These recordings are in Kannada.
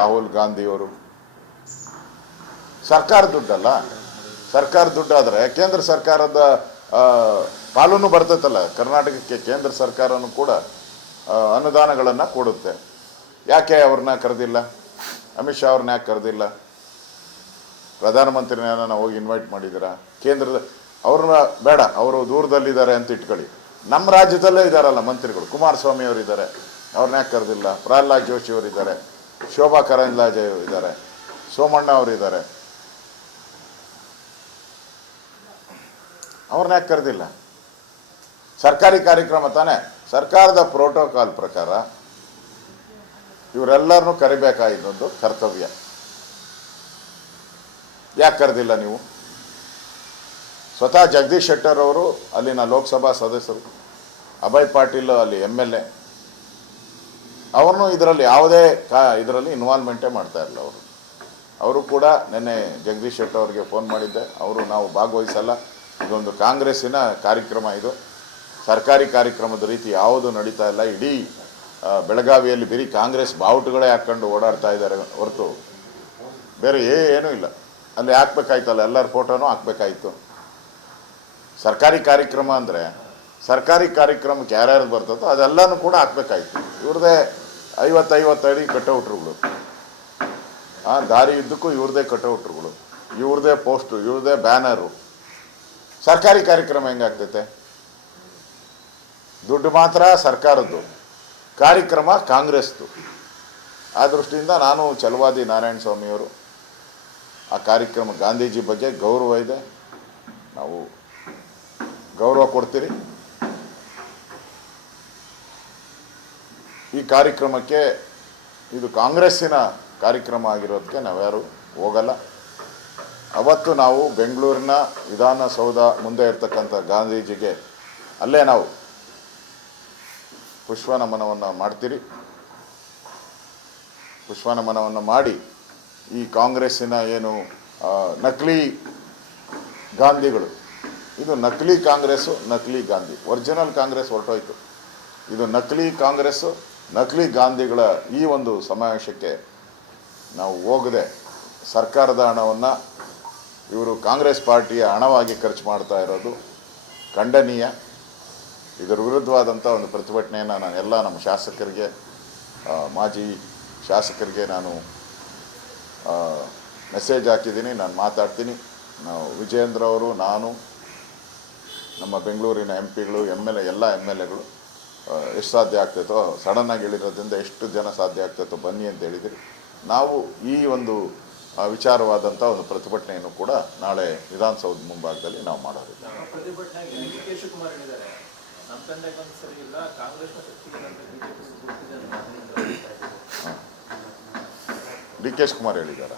ರಾಹುಲ್ ಗಾಂಧಿಯವರು ಸರ್ಕಾರ ದುಡ್ಡಲ್ಲ, ಸರ್ಕಾರ ದುಡ್ಡಾದರೆ ಕೇಂದ್ರ ಸರ್ಕಾರದ ಪಾಲನ್ನು ಬರ್ತೈತಲ್ಲ. ಕರ್ನಾಟಕಕ್ಕೆ ಕೇಂದ್ರ ಸರ್ಕಾರನೂ ಕೂಡ ಅನುದಾನಗಳನ್ನು ಕೊಡುತ್ತೆ. ಯಾಕೆ ಅವ್ರನ್ನ ಕರೆದಿಲ್ಲ? ಅಮಿತ್ ಶಾ ಅವ್ರನ್ನ ಯಾಕೆ ಕರೆದಿಲ್ಲ? ಪ್ರಧಾನಮಂತ್ರಿನ ಹೋಗಿ ಇನ್ವೈಟ್ ಮಾಡಿದ್ದೀರಾ? ಕೇಂದ್ರದ ಅವ್ರನ್ನ ಬೇಡ, ಅವರು ದೂರದಲ್ಲಿದ್ದಾರೆ ಅಂತ ಇಟ್ಕೊಳ್ಳಿ. ನಮ್ಮ ರಾಜ್ಯದಲ್ಲೇ ಇದ್ದಾರಲ್ಲ ಮಂತ್ರಿಗಳು, ಕುಮಾರಸ್ವಾಮಿ ಅವರಿದ್ದಾರೆ, ಅವ್ರನ್ನ ಯಾಕೆ ಕರೆದಿಲ್ಲ? ಪ್ರಹ್ಲಾದ್ ಜೋಶಿ ಅವರಿದ್ದಾರೆ, ಶೋಭಾ ಕರಂದ್ಲಾಜೆ ಇದ್ದಾರೆ, ಸೋಮಣ್ಣ ಅವರಿದ್ದಾರೆ, ಅವ್ರನ್ನ ಯಾಕೆ ಕರೆದಿಲ್ಲ? ಸರ್ಕಾರಿ ಕಾರ್ಯಕ್ರಮ ತಾನೇ, ಸರ್ಕಾರದ ಪ್ರೋಟೋಕಾಲ್ ಪ್ರಕಾರ ಇವರೆಲ್ಲರನ್ನೂ ಕರಿಬೇಕಾಗಿದ್ದೊಂದು ಕರ್ತವ್ಯ. ಯಾಕೆ ಕರೆದಿಲ್ಲ ನೀವು? ಸ್ವತಃ ಜಗದೀಶ್ ಶೆಟ್ಟರ್ ಅವರು ಅಲ್ಲಿನ ಲೋಕಸಭಾ ಸದಸ್ಯರು, ಅಭಯ್ ಪಾಟೀಲ್ ಅಲ್ಲಿ MLA, ಅವ್ರನ್ನೂ ಇದರಲ್ಲಿ ಯಾವುದೇ ಇದರಲ್ಲಿ ಇನ್ವಾಲ್ವ್ಮೆಂಟೇ ಮಾಡ್ತಾ ಇರಲಿಲ್ಲ. ಅವರು ಕೂಡ ನಿನ್ನೆ ಜಗದೀಶ್ ಶೆಟ್ಟರ್ ಅವರಿಗೆ ಫೋನ್ ಮಾಡಿದ್ದೆ. ಅವರು ನಾವು ಭಾಗವಹಿಸಲ್ಲ, ಇದೊಂದು ಕಾಂಗ್ರೆಸ್ಸಿನ ಕಾರ್ಯಕ್ರಮ, ಇದು ಸರ್ಕಾರಿ ಕಾರ್ಯಕ್ರಮದ ರೀತಿ ಯಾವುದು ನಡೀತಾ ಇಲ್ಲ. ಇಡೀ ಬೆಳಗಾವಿಯಲ್ಲಿ ಬರೀ ಕಾಂಗ್ರೆಸ್ ಬಾವುಟಗಳೇ ಹಾಕ್ಕೊಂಡು ಓಡಾಡ್ತಾ ಇದ್ದಾರೆ ಹೊರತು ಬೇರೆ ಏನೂ ಇಲ್ಲ. ಅಲ್ಲಿ ಹಾಕ್ಬೇಕಾಯ್ತಲ್ಲ, ಎಲ್ಲರ ಫೋಟೋನೂ ಹಾಕ್ಬೇಕಾಯ್ತು. ಸರ್ಕಾರಿ ಕಾರ್ಯಕ್ರಮ ಅಂದರೆ ಸರ್ಕಾರಿ ಕಾರ್ಯಕ್ರಮಕ್ಕೆ ಯಾರ್ಯಾರು ಬರ್ತದೋ ಅದೆಲ್ಲನೂ ಕೂಡ ಹಾಕ್ಬೇಕಾಯ್ತು. ಇವ್ರದ್ದೇ 50 ಅಡಿ ಕಟೌಟ್ರುಗಳು, ದಾರಿ ಇದ್ದಕ್ಕೂ ಇವ್ರದ್ದೇ ಕಟೌಟ್ರುಗಳು, ಇವ್ರದ್ದೇ ಪೋಸ್ಟು, ಇವ್ರದ್ದೇ ಬ್ಯಾನರು. ಸರ್ಕಾರಿ ಕಾರ್ಯಕ್ರಮ ಹೆಂಗಾಗ್ತೈತೆ? ದುಡ್ಡು ಮಾತ್ರ ಸರ್ಕಾರದ್ದು, ಕಾರ್ಯಕ್ರಮ ಕಾಂಗ್ರೆಸ್ದು. ಆ ದೃಷ್ಟಿಯಿಂದ ನಾನು ಛಲವಾದಿ ನಾರಾಯಣ ಸ್ವಾಮಿಯವರು ಆ ಕಾರ್ಯಕ್ರಮ, ಗಾಂಧೀಜಿ ಬಗ್ಗೆ ಗೌರವ ಇದೆ, ನಾವು ಗೌರವ ಕೊಡ್ತೀರಿ. ಈ ಕಾರ್ಯಕ್ರಮಕ್ಕೆ ಇದು ಕಾಂಗ್ರೆಸ್ಸಿನ ಕಾರ್ಯಕ್ರಮ ಆಗಿರೋದಕ್ಕೆ ನಾವ್ಯಾರು ಹೋಗಲ್ಲ. ಅವತ್ತು ನಾವು ಬೆಂಗಳೂರಿನ ವಿಧಾನಸೌಧ ಮುಂದೆ ಇರ್ತಕ್ಕಂಥ ಗಾಂಧೀಜಿಗೆ ಅಲ್ಲೇ ನಾವು ಪುಷ್ಪನಮನವನ್ನು ಮಾಡ್ತೀರಿ. ಪುಷ್ಪನಮನವನ್ನು ಮಾಡಿ ಈ ಕಾಂಗ್ರೆಸ್ಸಿನ ಏನು ನಕಲಿ ಗಾಂಧಿಗಳು, ಇದು ನಕಲಿ ಕಾಂಗ್ರೆಸ್ಸು, ನಕಲಿ ಗಾಂಧಿ. ಒರಿಜಿನಲ್ ಕಾಂಗ್ರೆಸ್ ಹೊರಟೋಯ್ತು. ಇದು ನಕಲಿ ಕಾಂಗ್ರೆಸ್ಸು, ನಕಲಿ ಗಾಂಧಿಗಳ ಈ ಒಂದು ಸಮಾವೇಶಕ್ಕೆ ನಾವು ಹೋಗದೆ ಸರ್ಕಾರದ ಹಣವನ್ನು ಇವರು ಕಾಂಗ್ರೆಸ್ ಪಾರ್ಟಿಯ ಹಣವಾಗಿ ಖರ್ಚು ಮಾಡ್ತಾ ಇರೋದು ಖಂಡನೀಯ. ಇದರ ವಿರುದ್ಧವಾದಂಥ ಒಂದು ಪ್ರತಿಭಟನೆಯನ್ನು ನಾನು ಎಲ್ಲ ನಮ್ಮ ಶಾಸಕರಿಗೆ, ಮಾಜಿ ಶಾಸಕರಿಗೆ ನಾನು ಮೆಸೇಜ್ ಹಾಕಿದ್ದೀನಿ. ನಾನು ಮಾತಾಡ್ತೀನಿ. ನಾವು ವಿಜಯೇಂದ್ರ ಅವರು, ನಾನು, ನಮ್ಮ ಬೆಂಗಳೂರಿನ MPಗಳು, MLA, ಎಲ್ಲ MLAಗಳು ಎಷ್ಟು ಸಾಧ್ಯ ಆಗ್ತೈತೋ, ಸಡನ್ನಾಗಿ ಹೇಳಿರೋದ್ರಿಂದ ಎಷ್ಟು ಜನ ಸಾಧ್ಯ ಆಗ್ತೈತೋ ಬನ್ನಿ ಅಂತ ಹೇಳಿದಿರಿ. ನಾವು ಈ ಒಂದು ವಿಚಾರವಾದಂಥ ಒಂದು ಪ್ರತಿಭಟನೆಯನ್ನು ಕೂಡ ನಾಳೆ ವಿಧಾನಸೌಧ ಮುಂಭಾಗದಲ್ಲಿ ನಾವು ಮಾಡೋದು. DK ಶಿವಕುಮಾರ್ ಹೇಳಿದ್ದಾರೆ.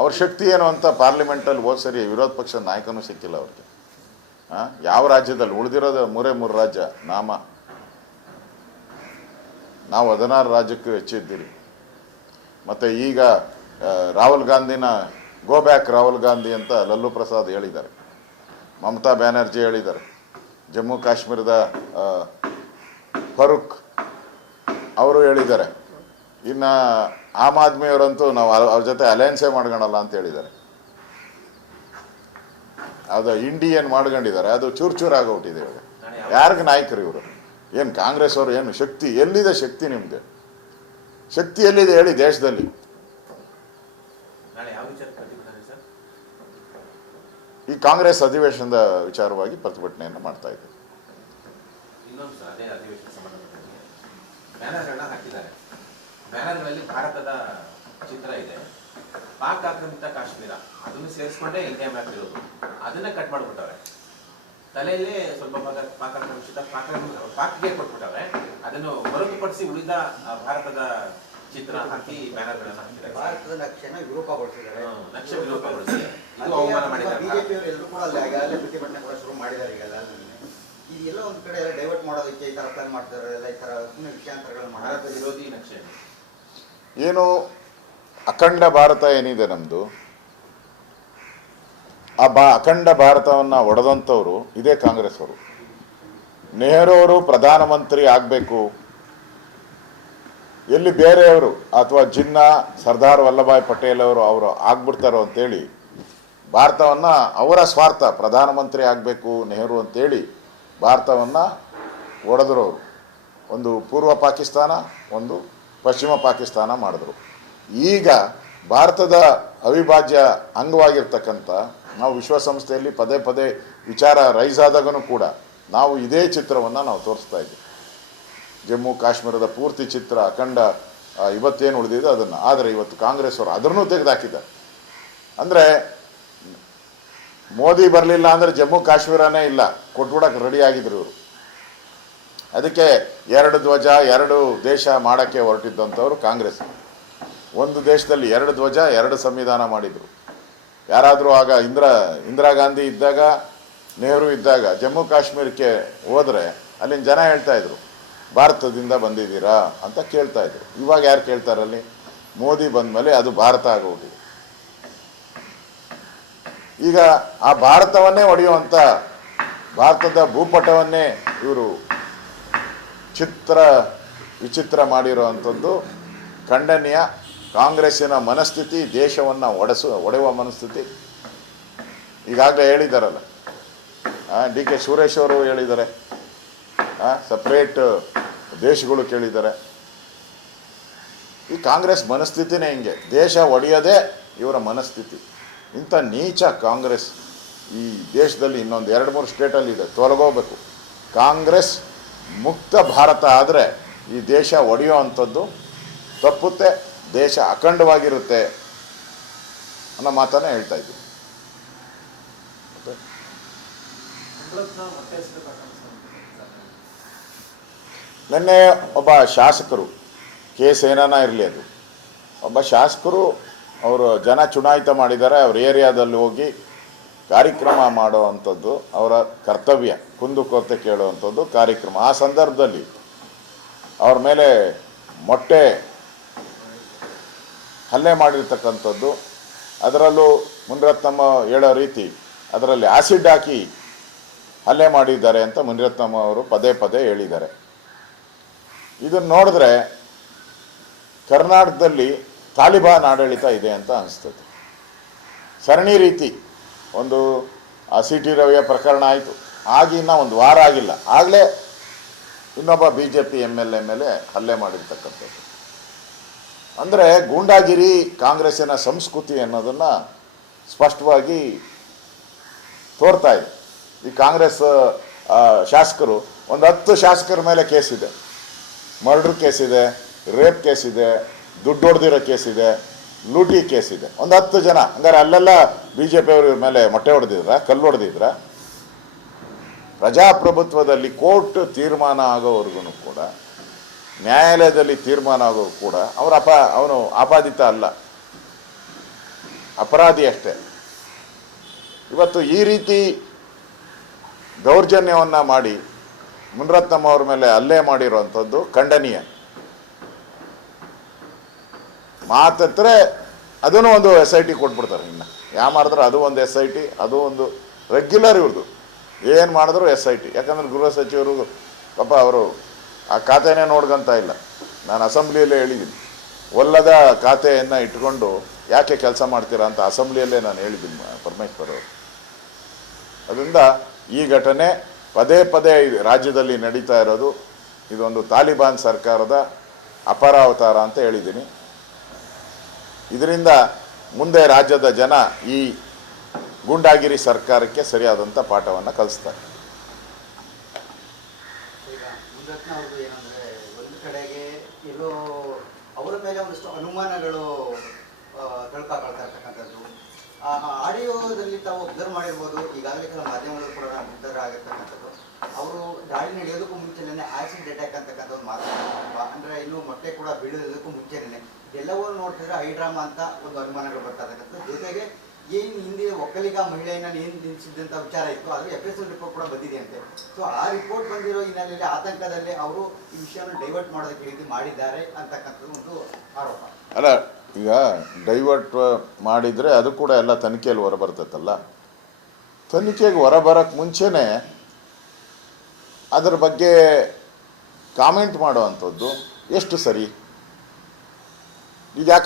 ಅವ್ರ ಶಕ್ತಿ ಏನು ಅಂತ ಪಾರ್ಲಿಮೆಂಟಲ್ಲಿ ಹೋದ ಸರಿ ವಿರೋಧ ಪಕ್ಷದ ನಾಯಕನೂ ಸಿಕ್ಕಿಲ್ಲ ಅವ್ರಿಗೆ. ಯಾವ ರಾಜ್ಯದಲ್ಲಿ ಉಳಿದಿರೋದು 3 ರಾಜ್ಯ, ನಾವು 16 ರಾಜ್ಯಕ್ಕೂ ಹೆಚ್ಚಿದ್ದೀರಿ. ಮತ್ತು ಈಗ ರಾಹುಲ್ ಗಾಂಧಿನ ಗೋ ಬ್ಯಾಕ್ ರಾಹುಲ್ ಗಾಂಧಿ ಅಂತ ಲಲ್ಲೂ ಪ್ರಸಾದ್ ಹೇಳಿದ್ದಾರೆ, ಮಮತಾ ಬ್ಯಾನರ್ಜಿ ಹೇಳಿದ್ದಾರೆ, ಜಮ್ಮು ಕಾಶ್ಮೀರದ ಫರೂಕ್ ಅವರು ಹೇಳಿದ್ದಾರೆ. ಇನ್ನು ಆಮ್ ಆದ್ಮಿಯವರಂತೂ ನಾವು ಅವ್ರ ಜೊತೆ ಅಲಯನ್ಸೇ ಮಾಡ್ಕೊಳಲ್ಲ ಅಂತ ಹೇಳಿದ್ದಾರೆ. ಅದು ಇಂಡಿಯನ್ ಮಾಡ್ಕೊಂಡಿದ್ದಾರೆ, ಅದು ಚೂರು ಆಗೋಗ್ಬಿಟ್ಟಿದೆ ಇವಾಗ. ಯಾರಿಗೆ ನಾಯಕರು ಇವರು? ಏನು ಕಾಂಗ್ರೆಸ್ ಅವರು? ಏನು ಶಕ್ತಿ ಎಲ್ಲಿದೆ? ಶಕ್ತಿ ನಿಮಗೆ ಶಕ್ತಿ ಎಲ್ಲಿದೆ ಹೇಳಿ ದೇಶದಲ್ಲಿ? ಈ ಕಾಂಗ್ರೆಸ್ ಅಧಿವೇಶನದ ವಿಚಾರವಾಗಿ ಪ್ರತಿಭಟನೆಯನ್ನು ಮಾಡ್ತಾ ಇದ್ದೀವಿ. ಬ್ಯಾನರ್ಗಳಲ್ಲಿ ಭಾರತದ ಚಿತ್ರ ಇದೆ, ಪಾಕ್ ಆಕ್ರಮಿತ ಕಾಶ್ಮೀರ ಅದನ್ನು ಸೇರಿಸ್ಕೊಂಡೇ ಇಂಡಿಯಾ ಮ್ಯಾಪ್ ಇರೋದು, ಅದನ್ನ ಕಟ್ ಮಾಡ್ಬಿಟ್ಟವ್ರೆ. ತಲೆಯಲ್ಲೇ ಸ್ವಲ್ಪ ಭಾಗ ಪಾಕ್ ಆಕ್ರಮಿತ ಪಾಕ್ಗೆ ಕೊಟ್ಬಿಟ್ಟವ್ರೆ. ಅದನ್ನು ಹೊರತುಪಡಿಸಿ ಉಳಿದ ಭಾರತದ ಚಿತ್ರ ಹಾಕಿ ಬ್ಯಾನರ್ಗಳನ್ನು ಹಾಕಿದ್ದಾರೆ. ಭಾರತದ ನಕ್ಷೆನ ವಿರೂಪಗೊಳಿಸಿದ್ದಾರೆ, ನಕ್ಷೆ ವಿರೂಪಗೊಳಿಸಿದ್ದಾರೆ. ಇದು ಅವಮಾನ ಮಾಡಿದ್ದಾರೆ. ಬಿಜೆಪಿಯವರು ಎಲ್ಲರೂ ಕೂಡ ಅಲ್ಲಿ ಪ್ರತಿಭಟನೆ ಕೂಡ ಶುರು ಮಾಡಿದ್ದಾರೆ. ಈಗ ಎಲ್ಲ ಒಂದು ಕಡೆ ಡೈವರ್ಟ್ ಮಾಡೋದಕ್ಕೆ ಈ ತರ ಪ್ಲಾನ್ ಮಾಡ್ತಾರೆ, ಎಲ್ಲ ಈ ತರ ವಿಷಯಾಂತರಗಳನ್ನು ಭಾರತ ವಿರೋಧಿ ನಕ್ಷೆ. ಏನು ಅಖಂಡ ಭಾರತ ಏನಿದೆ ನಮ್ಮದು, ಆ ಅಖಂಡ ಭಾರತವನ್ನು ಒಡೆದಂಥವ್ರು ಇದೇ ಕಾಂಗ್ರೆಸ್ ಅವರು. ನೆಹರು ಅವರು ಪ್ರಧಾನಮಂತ್ರಿ ಆಗಬೇಕು, ಎಲ್ಲಿ ಬೇರೆಯವರು ಅಥವಾ ಜಿನ್ನಾ ಸರ್ದಾರ್ ವಲ್ಲಭಾಯ್ ಪಟೇಲ್ ಅವರು ಆಗ್ಬಿಡ್ತಾರೋ ಅಂತೇಳಿ ಭಾರತವನ್ನು ಅವರ ಸ್ವಾರ್ಥ ಪ್ರಧಾನಮಂತ್ರಿ ಆಗಬೇಕು ನೆಹರು ಅಂತೇಳಿ ಭಾರತವನ್ನು ಒಡೆದ್ರು ಅವರು. ಒಂದು ಪೂರ್ವ ಪಾಕಿಸ್ತಾನ, ಒಂದು ಪಶ್ಚಿಮ ಪಾಕಿಸ್ತಾನ ಮಾಡಿದ್ರು. ಈಗ ಭಾರತದ ಅವಿಭಾಜ್ಯ ಅಂಗವಾಗಿರ್ತಕ್ಕಂಥ ನಾವು ವಿಶ್ವಸಂಸ್ಥೆಯಲ್ಲಿ ಪದೇ ಪದೇ ವಿಚಾರ ರೈಸ್ ಆದಾಗೂ ಕೂಡ ನಾವು ಇದೇ ಚಿತ್ರವನ್ನು ನಾವು ತೋರಿಸ್ತಾ ಇದ್ದೀವಿ. ಜಮ್ಮು ಕಾಶ್ಮೀರದ ಪೂರ್ತಿ ಚಿತ್ರ ಅಖಂಡ ಇವತ್ತೇನು ಉಳಿದಿದೆ ಅದನ್ನು. ಆದರೆ ಇವತ್ತು ಕಾಂಗ್ರೆಸ್ ಅವರು ಅದನ್ನು ತೆಗೆದುಹಾಕಿದ್ದಾರೆ. ಅಂದರೆ ಮೋದಿ ಬರಲಿಲ್ಲ ಅಂದರೆ ಜಮ್ಮು ಕಾಶ್ಮೀರನೇ ಇಲ್ಲ, ಕೊಟ್ಬಿಡಕ್ಕೆ ರೆಡಿಯಾಗಿದ್ರು ಇವರು. ಅದಕ್ಕೆ 2 ಧ್ವಜ 2 ದೇಶ ಮಾಡೋಕ್ಕೆ ಹೊರಟಿದ್ದಂಥವ್ರು ಕಾಂಗ್ರೆಸ್. ಒಂದು ದೇಶದಲ್ಲಿ 2 ಧ್ವಜ 2 ಸಂವಿಧಾನ ಮಾಡಿದರು. ಯಾರಾದರೂ ಆಗ ಇಂದಿರಾ ಗಾಂಧಿ ಇದ್ದಾಗ, ನೆಹರು ಇದ್ದಾಗ ಜಮ್ಮು ಕಾಶ್ಮೀರಕ್ಕೆ ಹೋದರೆ ಅಲ್ಲಿನ ಜನ ಹೇಳ್ತಾಯಿದ್ರು ಭಾರತದಿಂದ ಬಂದಿದ್ದೀರಾ ಅಂತ ಕೇಳ್ತಾಯಿದ್ರು. ಇವಾಗ ಯಾರು ಕೇಳ್ತಾರಲ್ಲಿ? ಮೋದಿ ಬಂದ ಮೇಲೆ ಅದು ಭಾರತ ಆಗೋಗಿದೆ. ಈಗ ಆ ಭಾರತವನ್ನೇ ಒಡೆಯುವಂಥ, ಭಾರತದ ಭೂಪಟವನ್ನೇ ಇವರು ವಿಚಿತ್ರ ಮಾಡಿರೋವಂಥದ್ದು ಖಂಡನೀಯ. ಕಾಂಗ್ರೆಸ್ಸಿನ ಮನಸ್ಥಿತಿ ದೇಶವನ್ನು ಒಡೆಯುವ ಮನಸ್ಥಿತಿ. ಈಗಾಗಲೇ ಹೇಳಿದಾರಲ್ಲ, ಡಿ ಕೆ ಸುರೇಶ್ ಅವರು ಹೇಳಿದ್ದಾರೆ, ಸಪ್ರೇಟ್ ದೇಶಗಳು ಕೇಳಿದ್ದಾರೆ. ಈ ಕಾಂಗ್ರೆಸ್ ಮನಸ್ಥಿತಿನೇ ಹಿಂಗೆ, ದೇಶ ಒಡೆಯೋದೇ ಇವರ ಮನಸ್ಥಿತಿ. ಇಂಥ ನೀಚ ಕಾಂಗ್ರೆಸ್ ಈ ದೇಶದಲ್ಲಿ ಇನ್ನೊಂದು 2-3 ಸ್ಟೇಟಲ್ಲಿ ಇದೆ, ತೊಲಗೋಬೇಕು. ಕಾಂಗ್ರೆಸ್ ಮುಕ್ತ ಭಾರತ ಆದರೆ ಈ ದೇಶ ಒಡೆಯೋ ಅಂಥದ್ದು ತಪ್ಪುತ್ತೆ, ದೇಶ ಅಖಂಡವಾಗಿರುತ್ತೆ ಅನ್ನೋ ಮಾತನ್ನೇ ಹೇಳ್ತಾ ಇದ್ದೀವಿ. ನಿನ್ನೆ ಒಬ್ಬ ಶಾಸಕರು, ಕೇಸ್ ಏನಾನ ಇರಲಿ, ಅದು ಒಬ್ಬ ಶಾಸಕರು ಅವರು ಜನ ಚುನಾಯಿತ ಮಾಡಿದ್ದಾರೆ, ಅವ್ರ ಏರಿಯಾದಲ್ಲಿ ಹೋಗಿ ಕಾರ್ಯಕ್ರಮ ಮಾಡುವಂಥದ್ದು ಅವರ ಕರ್ತವ್ಯ, ಕುಂದುಕೊರತೆ ಕೇಳುವಂಥದ್ದು ಕಾರ್ಯಕ್ರಮ. ಆ ಸಂದರ್ಭದಲ್ಲಿ ಅವ್ರ ಮೇಲೆ ಮೊಟ್ಟೆ ಹಲ್ಲೆ ಮಾಡಿರ್ತಕ್ಕಂಥದ್ದು, ಅದರಲ್ಲೂ ಮುನಿರತ್ನಮ್ಮ ಹೇಳೋ ರೀತಿ ಅದರಲ್ಲಿ ಆಸಿಡ್ ಹಾಕಿ ಹಲ್ಲೆ ಮಾಡಿದ್ದಾರೆ ಅಂತ ಮುನಿರತ್ನಮ್ಮ ಅವರು ಪದೇ ಪದೇ ಹೇಳಿದ್ದಾರೆ. ಇದನ್ನು ನೋಡಿದ್ರೆ ಕರ್ನಾಟಕದಲ್ಲಿ ತಾಲಿಬಾನ್ ಆಡಳಿತ ಇದೆ ಅಂತ ಅನಿಸ್ತದೆ. ಸರಣಿ ರೀತಿ ಒಂದು ಸಿ ಟಿ ರವಿಯ ಪ್ರಕರಣ ಆಯಿತು, ಆಗಿನ್ನ 1 ವಾರ ಆಗಿಲ್ಲ, ಆಗಲೇ ಇನ್ನೊಬ್ಬ BJP MLA ಮೇಲೆ ಹಲ್ಲೆ ಮಾಡಿರ್ತಕ್ಕಂಥದ್ದು. ಅಂದರೆ ಗೂಂಡಾಗಿರಿ ಕಾಂಗ್ರೆಸ್ಸಿನ ಸಂಸ್ಕೃತಿ ಅನ್ನೋದನ್ನು ಸ್ಪಷ್ಟವಾಗಿ ತೋರ್ತಾ ಇದೆ. ಈ ಕಾಂಗ್ರೆಸ್ ಶಾಸಕರು ಒಂದು 10 ಶಾಸಕರ ಮೇಲೆ ಕೇಸಿದೆ, ಮರ್ಡ್ರ್ ಕೇಸಿದೆ, ರೇಪ್ ಕೇಸಿದೆ, ದುಡ್ಡು ಹೊಡೆದಿರೋ ಕೇಸಿದೆ, ಲೂಟಿ ಕೇಸಿದೆ, ಒಂದು 10 ಜನ. ಹಂಗಾರೆ ಅಲ್ಲೆಲ್ಲ BJP ಅವರು ಇವ್ರ ಮೇಲೆ ಮೊಟ್ಟೆ ಹೊಡೆದಿದ್ರ, ಕಲ್ಲು ಹೊಡೆದಿದ್ರ? ಪ್ರಜಾಪ್ರಭುತ್ವದಲ್ಲಿ ಕೋರ್ಟ್ ತೀರ್ಮಾನ ಆಗೋವರೆಗೂ ಕೂಡ, ನ್ಯಾಯಾಲಯದಲ್ಲಿ ತೀರ್ಮಾನ ಆಗೋ ಕೂಡ ಅವನು ಆಪಾದಿತ ಅಲ್ಲ, ಅಪರಾಧಿ ಅಷ್ಟೇ. ಇವತ್ತು ಈ ರೀತಿ ದೌರ್ಜನ್ಯವನ್ನು ಮಾಡಿ ಮುನಿರತ್ನಮ್ಮ ಅವ್ರ ಮೇಲೆ ಹಲ್ಲೆ ಮಾಡಿರೋವಂಥದ್ದು ಖಂಡನೀಯ. ಮಾತತ್ರೆ ಅದನ್ನು ಒಂದು SIT ಕೊಟ್ಬಿಡ್ತಾರೆ. ಇನ್ನು ಯಾವ ಮಾಡಿದ್ರೆ ಅದು ಒಂದು SIT, ಅದು ಒಂದು ರೆಗ್ಯುಲರ್ ಇವ್ರದ್ದು. ಏನು ಮಾಡಿದ್ರು SIT. ಯಾಕಂದ್ರೆ ಗೃಹ ಸಚಿವರು ಪಾಪ ಅವರು ಆ ಖಾತೆನೇ ನೋಡ್ಕೊಂತ ಇಲ್ಲ. ನಾನು ಅಸೆಂಬ್ಲಿಯಲ್ಲೇ ಹೇಳಿದ್ದೀನಿ, ಒಲ್ಲದ ಖಾತೆಯನ್ನು ಇಟ್ಕೊಂಡು ಯಾಕೆ ಕೆಲಸ ಮಾಡ್ತೀರಾ ಅಂತ ಅಸೆಂಬ್ಲಿಯಲ್ಲೇ ನಾನು ಹೇಳಿದ್ದೀನಿ ಪರಮೇಶ್ವರ್ ಅವರು. ಅದರಿಂದ ಈ ಘಟನೆ ಪದೇ ಪದೇ ರಾಜ್ಯದಲ್ಲಿ ನಡೀತಾ ಇರೋದು ಇದೊಂದು ತಾಲಿಬಾನ್ ಸರ್ಕಾರದ ಅಪರಾವತಾರ ಅಂತ ಹೇಳಿದ್ದೀನಿ. ಇದರಿಂದ ಮುಂದೆ ರಾಜ್ಯದ ಜನ ಈ ಗೂಂಡಾಗಿರಿ ಸರ್ಕಾರಕ್ಕೆ ಸರಿಯಾದಂಥ ಪಾಠವನ್ನು ಕಲಿಸ್ತಾರೆ. ಈಗ ಮುನಿರತ್ನ ಅವ್ರದ್ದು ಏನಂದ್ರೆ, ಒಂದು ಕಡೆಗೆ ಎಲ್ಲೋ ಅವರ ಮೇಲೆ ಒಂದಷ್ಟು ಅನುಮಾನಗಳು ತಳ್ಕಾಕೊಳ್ತಾ ಇರ್ತಕ್ಕಂಥದ್ದು. ಆಡಿಯೋದಲ್ಲಿ ತಾವು ಅಬ್ಸರ್ವ್ ಮಾಡಿರ್ಬೋದು, ಈಗಾಗಲೇ ಕೆಲವು ಮಾಧ್ಯಮಗಳು ಕೂಡ ಮುಗ್ಧರ ಆಗಿರ್ತಕ್ಕಂಥದ್ದು. ಅವರು ದಾಳಿ ನಡೆಯೋದಕ್ಕೂ ಮುಂಚೆನೇ ಆಸಿಡ್ ಅಟ್ಯಾಕ್ ಅಂತಕ್ಕಂಥ ಒಂದು ಮಾತಾಡ್ತಾರೆ. ಅಂದರೆ ಇನ್ನೂ ಮೊಟ್ಟೆ ಕೂಡ ಬೀಳೋದಕ್ಕೂ ಮುಂಚೆನೇ ಎಲ್ಲವೂ ನೋಡ್ತಿದ್ರೆ ಹೈಡ್ರಾಮಾ ಅಂತ ಒಂದು ಅನುಮಾನಗಳು ಬರ್ತಾ ಇರ್ತಕ್ಕಂಥದ್ದು. ಜೊತೆಗೆ ಏನು ಹಿಂದೆ ಒಕ್ಕಲಿಗ ಮಹಿಳೆಯನ್ನ ಏನು ನಿಲ್ಲಿಸಿದಂಥ ವಿಚಾರ ಇತ್ತು, ಅದು FSL ರಿಪೋರ್ಟ್ ಕೂಡ ಬಂದಿದೆ ಅಂತೆ. ಸೊ ಆ ರಿಪೋರ್ಟ್ ಬಂದಿರೋ ಹಿನ್ನೆಲೆಯಲ್ಲಿ ಆತಂಕದಲ್ಲಿ ಅವರು ಈ ವಿಷಯವನ್ನು ಡೈವರ್ಟ್ ಮಾಡೋದಕ್ಕೆ ರೀತಿ ಮಾಡಿದ್ದಾರೆ ಅಂತಕ್ಕಂಥದ್ದು ಒಂದು ಆರೋಪ. ಅಲ್ಲ, ಈಗ ಡೈವರ್ಟ್ ಮಾಡಿದರೆ ಅದು ಕೂಡ ಎಲ್ಲ ತನಿಖೆಯಲ್ಲಿ ಹೊರಬರ್ತೈತಲ್ಲ. ತನಿಖೆಗೆ ಹೊರಬರೋಕ್ಕೆ ಮುಂಚೆನೇ ಅದರ ಬಗ್ಗೆ ಕಾಮೆಂಟ್ ಮಾಡುವಂಥದ್ದು ಎಷ್ಟು ಸರಿ? ಇದು ಯಾಕೆ